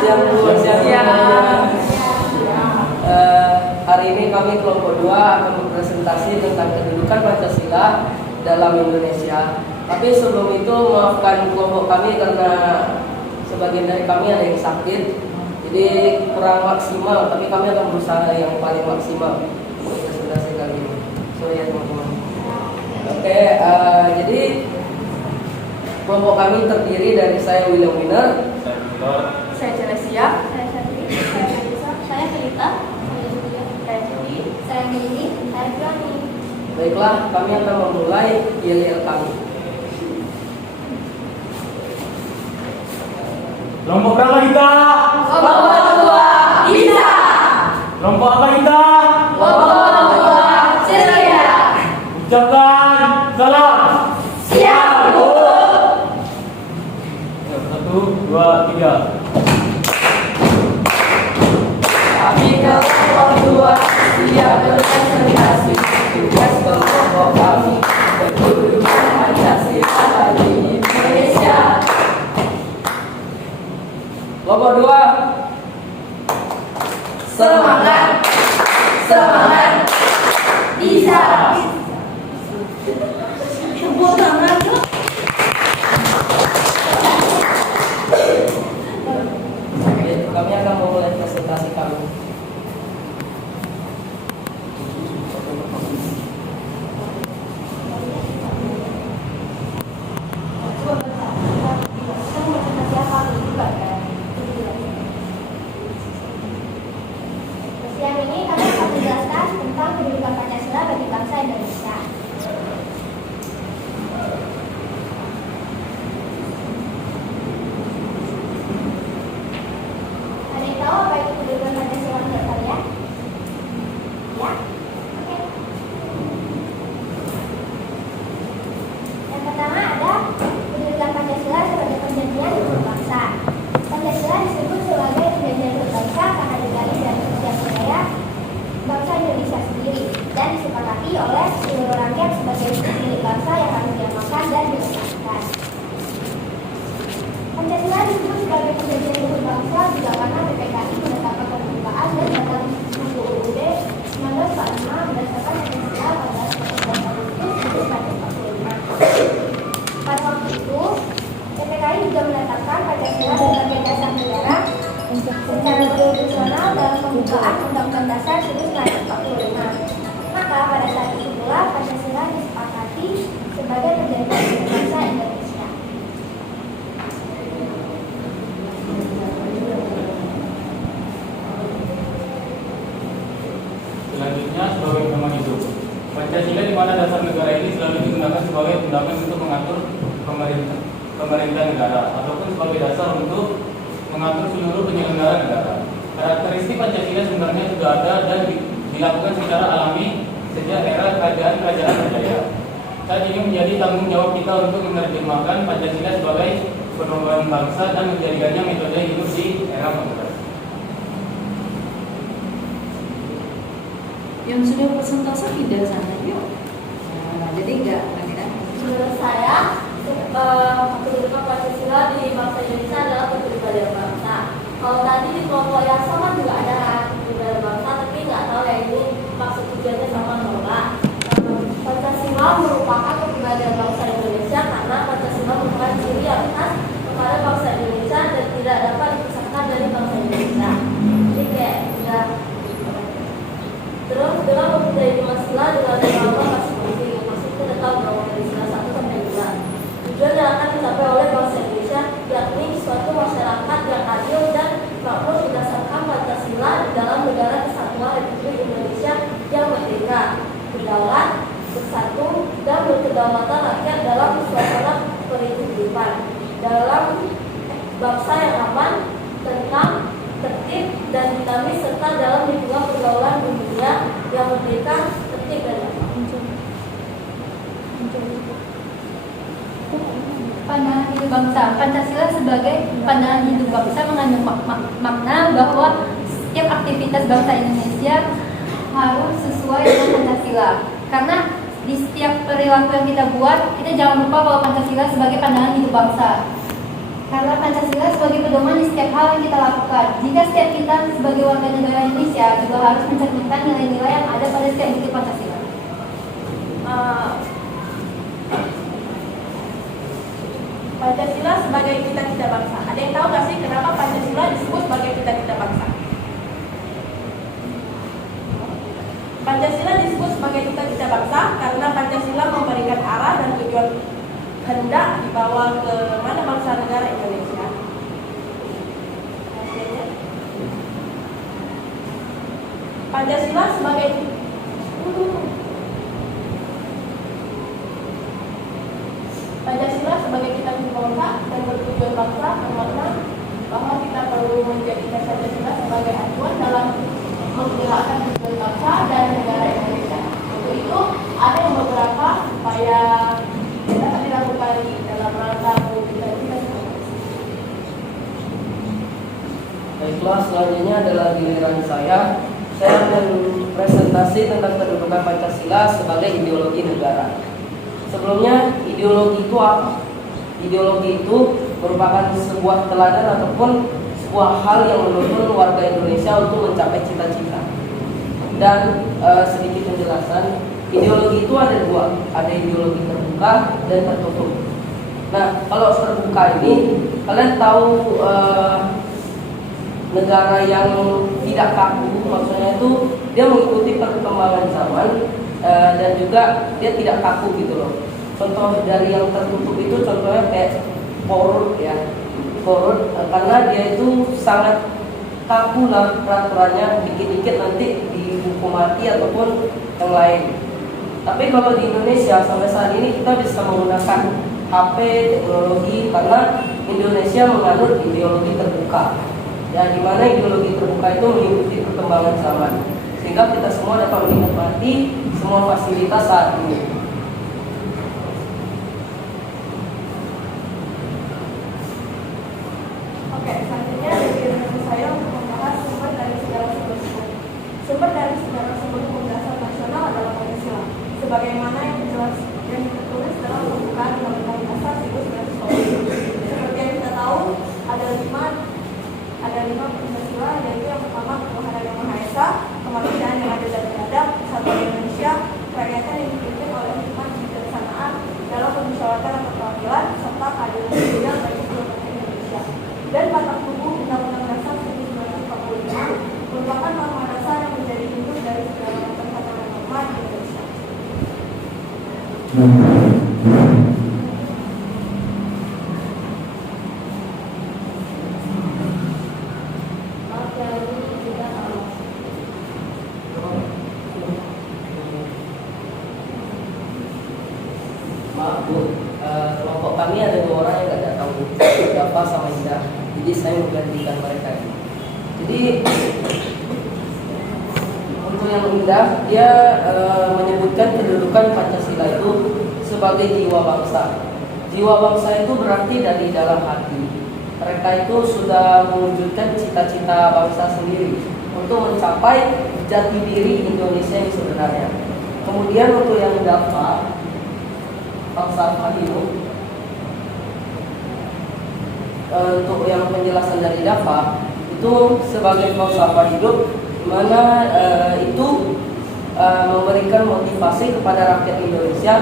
Siang Bu, siang. Hari ini kami kelompok 2 akan berpresentasi tentang kedudukan Pancasila dalam Indonesia. Tapi sebelum itu maafkan kelompok kami karena sebagian dari kami ada yang sakit, jadi kurang maksimal. Tapi kami akan berusaha yang paling maksimal untuk presentasi kali ini. Sorry ya teman-teman. Oke, jadi kelompok kami terdiri dari saya William Winner, saya Celestia, Saya Satri, saya Melisa, saya Felita, saya Julia, saya Judi, saya Mini, saya Johnny. Baiklah, kami akan memulai yel-yel kami. Kelompok berapa kita? kelompok 2 bisa, Kelompok apa kita? kelompok 2 ceria. Ucapkan salam. Siap Bu. 1, 2, 3. Kami kelompok 2 siap berpresentasi. Tugas kelompok kami kedudukan Pancasila di Indonesia. Kelompok 2, Semangat, semangat, bisa. Tepuk tangan yuk. kami akan memulai presentasi kami. Siang ini kami akan menjelaskan tentang kedudukan Pancasila bagi bangsa Indonesia. Ada yang tahu apa itu kedudukan Pancasila menurut kalian? Ya? Oke. Yang pertama ada kedudukan Pancasila sebagai perjanjian untuk bangsa. Pancasila disebut sebagai perjanjian untuk bangsa karena digali dari sosial budaya bangsa Indonesia sendiri dan disepakati oleh seluruh rakyat sebagai milik bangsa yang harus diamalkan dan dilestarikan. Pancasila disebut sebagai perjanjian untuk bangsa juga karena PPKI menetapkan pembukaan dan tanggal UUD 1945 berdasarkan Pancasila pada 14 Agustus 1945. Pada waktu itu, PPKI juga menetapkan Pancasila sebagai dasar negara secara konstitusional dalam pembukaan Undang-Undang Dasar 1945. Maka pada saat itu pula Pancasila disepakati sebagai perjanjian untuk bangsa Indonesia. Selanjutnya sebagai pedoman hidup. Pancasila di mana dasar negara ini selalu digunakan sebagai fundament untuk mengatur pemerintah negara ataupun sebagai dasar untuk mengatur seluruh penyelenggara negara. Karakteristik Pancasila sebenarnya sudah ada dan dilakukan secara alami sejak era kerajaan Berjaya. Saat ini menjadi tanggung jawab kita untuk menerjemahkan Pancasila sebagai pedoman bangsa dan menjadikannya metode hidup di era modern. Yang sudah presentasi tidak sana yuk. Nah, jadi enggak kan? Menurut saya, kedudukan Pancasila di bangsa Indonesia adalah kedudukan bangsa. Kalau tadi di kelompok yang sama juga ada kedudukan bangsa, tapi nggak tahu ya ini maksud tujuannya sama atau enggak. Pancasila merupakan kepribadian bangsa Indonesia karena Pancasila merupakan ciri yang khas kepada bangsa Indonesia dan tidak dapat dipisahkan dari bangsa Indonesia. Jadi kayak udah. Terus dengan mempunyai 5 sila dengan nama masing-masing, maksudnya kita tahu bahwa dari sila 1 sampai 5. Tujuan yang akan dicapai oleh bangsa Indonesia yakni suatu masyarakat yang adil dan makmur berdasarkan Pancasila di dalam negara kesatuan Republik Indonesia yang merdeka, berdaulat, bersatu, dan berkedaulatan rakyat dalam suasana perhidupan dalam bangsa yang aman, tentram, tertib dan dinamis serta dalam lingkungan pergaulan dunia yang merdeka, tertib dan aman. Pandangan hidup bangsa. Pancasila sebagai pandangan hidup bangsa mengandung makna bahwa setiap aktivitas bangsa Indonesia harus sesuai dengan Pancasila. Karena di setiap perilaku yang kita buat, kita jangan lupa bahwa Pancasila sebagai pandangan hidup bangsa. Karena Pancasila sebagai pedoman di setiap hal yang kita lakukan. Jika setiap kita sebagai warga negara Indonesia juga harus mencerminkan nilai-nilai yang ada pada setiap bukti Pancasila. Pancasila sebagai cita-cita bangsa. Ada yang tahu nggak sih kenapa Pancasila disebut sebagai cita-cita bangsa? Pancasila disebut sebagai cita-cita bangsa karena Pancasila memberikan arah dan tujuan hendak dibawa ke mana bangsa negara Indonesia. Pancasila sebagai Pancasila sebagai cita-cita bangsa dan bertujuan bangsa bermakna bahwa kita perlu menjadikan Pancasila sebagai acuan dalam menggerakkan tujuan bangsa dan negara Indonesia. Untuk itu ada yang beberapa upaya yang dapat dilakukan dalam rangka mewujudkan cita-cita bangsa. Baiklah, selanjutnya adalah giliran saya. Saya akan presentasi tentang kedudukan Pancasila sebagai ideologi negara. Sebelumnya, ideologi itu apa? Ideologi itu merupakan sebuah teladan ataupun sebuah hal yang menuntun warga Indonesia untuk mencapai cita-cita. Dan sedikit penjelasan, ideologi itu ada dua, ada ideologi terbuka dan tertutup. Nah, kalau terbuka ini, kalian tahu negara yang tidak kaku, maksudnya itu dia mengikuti perkembangan zaman dan juga dia tidak kaku gitu loh. Contoh dari yang tertutup itu contohnya kayak Korut ya, Korut karena dia itu sangat kaku lah peraturannya, dikit-dikit nanti dihukum mati ataupun yang lain. Tapi kalau di Indonesia sampai saat ini kita bisa menggunakan HP, teknologi karena Indonesia menganut ideologi terbuka. Ya, di mana ideologi terbuka itu mengikuti perkembangan zaman, sehingga kita semua dapat menikmati semua fasilitas saat ini. Oke, selanjutnya dari saya untuk membahas sumber dari sejarah sumber-sumber. Sumber dari sejarah sumber dasar nasional adalah Pancasila, sebagaimana yang tertulis dalam pembukaan Undang-Undang Dasar 1945. Seperti yang kita tahu, ada lima Pancasila, yaitu yang pertama Tuhan Yang Maha Esa, kemanusiaan yang adil dan beradab, kesatuan Indonesia, kerakyatan yang dipimpin oleh hikmat kebijaksanaan dalam permusyawaratan dan perwakilan, serta keadilan sosial bagi seluruh rakyat Indonesia. Dan batang tubuh Undang-Undang Dasar 1945 merupakan norma dasar yang menjadi induk dari segala macam tatanan norma di Indonesia. Maaf ya, ini juga salah. Maaf Bu, kelompok kami ada dua orang yang nggak datang, Dava sama Indah. Jadi saya menggantikan mereka. Jadi untuk yang Indah, dia menyebutkan kedudukan Pancasila itu sebagai jiwa bangsa. Jiwa bangsa itu berarti dari dalam hati. Mereka itu sudah mewujudkan cita-cita bangsa sendiri untuk mencapai jati diri Indonesia yang sebenarnya. Kemudian untuk yang Dava, falsafah hidup, untuk yang penjelasan dari Dava itu sebagai falsafah hidup, di mana itu memberikan motivasi kepada rakyat Indonesia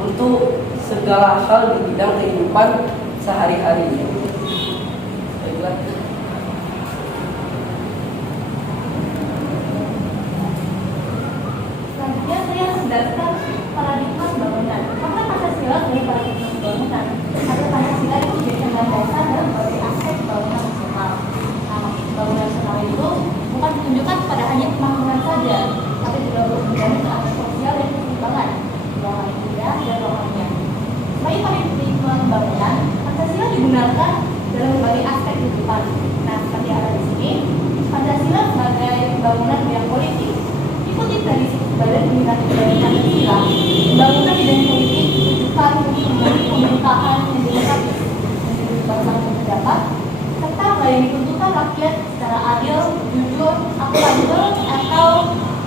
untuk segala hal di bidang kehidupan sehari-hari. Baiklah. Selanjutnya saya menjelaskan paradigma pembangunan. Karena Pancasila sebagai paradigma pembangunan, ada Pancasila itu menjadi dasar dalam berbagai aspek pembangunan nasional. Nah, pembangunan nasional itu bukan ditunjukkan pada hanya pembangunan saja, tapi juga berpengaruh ke aspek sosial dan keseimbangan, keuangan budaya dan rohaninya. Sebagai paradigma pembangunan, Pancasila digunakan dalam berbagai aspek kehidupan. Nah, seperti ada di sini, Pancasila sebagai pembangunan bidang politik. Dikutip dari Badan Pembinaan Negara Pancasila, pembangunan bidang politik ditujukan untuk membangun pemerintahan yang demokratis, menjadi bangsa yang berpendapat, serta melayani tuntutan rakyat secara adil, jujur, akuntabel atau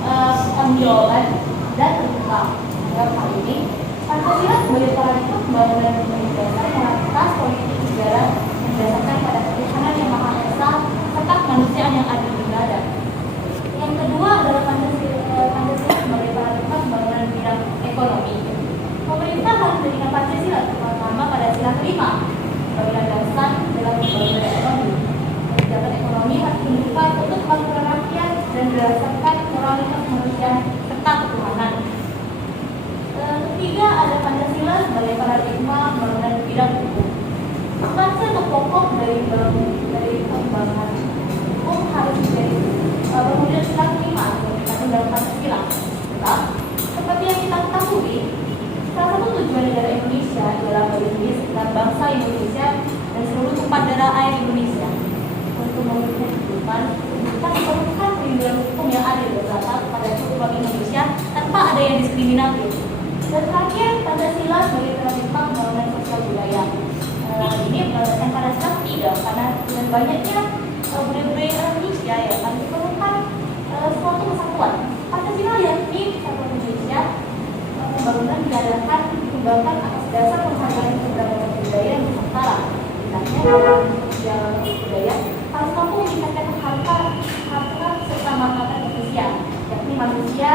pertanggungjawaban dan terbuka. Dalam hal ini, Pancasila sebagai paradigma pembangunan berdasar moralitas politik negara berdasar dengan kita memerlukan perlindungan hukum yang adil berdasar kepada seluruh bangsa Indonesia tanpa ada yang diskriminatif. Dan terakhir, Pancasila sebagai paradigma pembangunan sosial budaya. Ini berdasarkan Pancasila tidak, karena dengan banyaknya budaya-budaya Indonesia ya kan diperlukan suatu kesatuan. Pancasila yakni kesatuan Indonesia pembangunan diadakan dikembangkan atas dasar penghargaan keberagaman budaya yang nusantara. Hendaknya dalam sosial budaya harus mampu meningkatkan harta serta martabat manusia, yakni manusia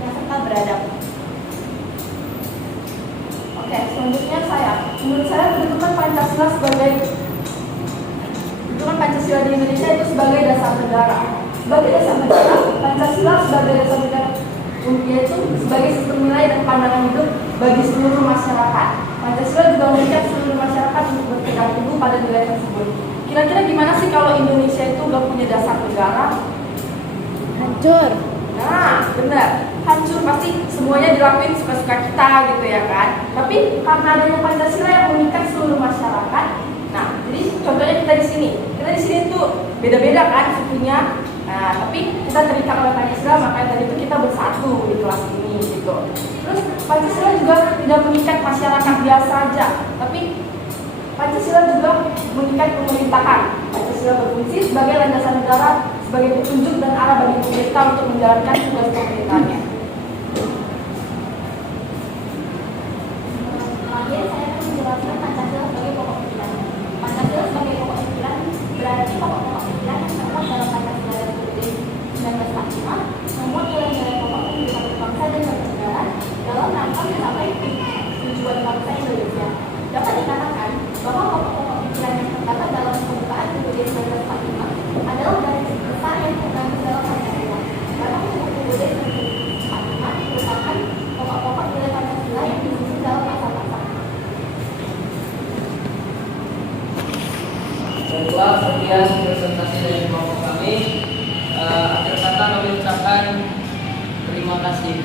yang serta beradab. Oke, selanjutnya menurut saya kedudukan Pancasila di Indonesia itu sebagai dasar negara. Sebagai dasar negara, Pancasila sebagai dasar negara yaitu sebagai sistem nilai dan pandangan hidup bagi seluruh masyarakat. Pancasila juga mengajak seluruh masyarakat untuk berpegang teguh pada nilai tersebut. Kira-kira gimana sih kalau Indonesia itu gak punya dasar negara? Hancur. Nah, benar. Hancur, pasti semuanya dilakuin suka-suka kita gitu ya kan. Tapi karena adanya Pancasila yang mengikat seluruh masyarakat. Nah, jadi contohnya kita di sini. Kita di sini tuh beda-beda kan sukunya. Nah, tapi kita terikat oleh Pancasila, makanya tadi itu kita bersatu di kelas ini gitu. Terus Pancasila juga tidak mengikat masyarakat biasa aja, tapi Pancasila juga mengikat pemerintahan. Pancasila berfungsi sebagai landasan negara, sebagai petunjuk dan arah bagi pemerintah untuk menjalankan tugas pemerintahnya. Terakhir, saya akan menjelaskan Pancasila sebagai pokok pikiran. Pancasila sebagai pokok pikiran berarti pokok-pokok pikiran yang termuat dalam Pancasila Republik 1945 memuat nilai-nilai pokok kehidupan bangsa dan bernegara dalam rangka mencapai tujuan bangsa Indonesia. Dapat dikatakan bahwa pokok-pokok pikiran yang terdapat dalam pembukaan Republik 1945 adalah garis besar yang terkandung dalam Pancasila. Karena Republik 1945 merupakan pokok-pokok nilai Pancasila yang disusun dalam pasal-pasal. Baiklah, sekian presentasi dari kelompok kami. Akhir kata kami ucapkan terima kasih.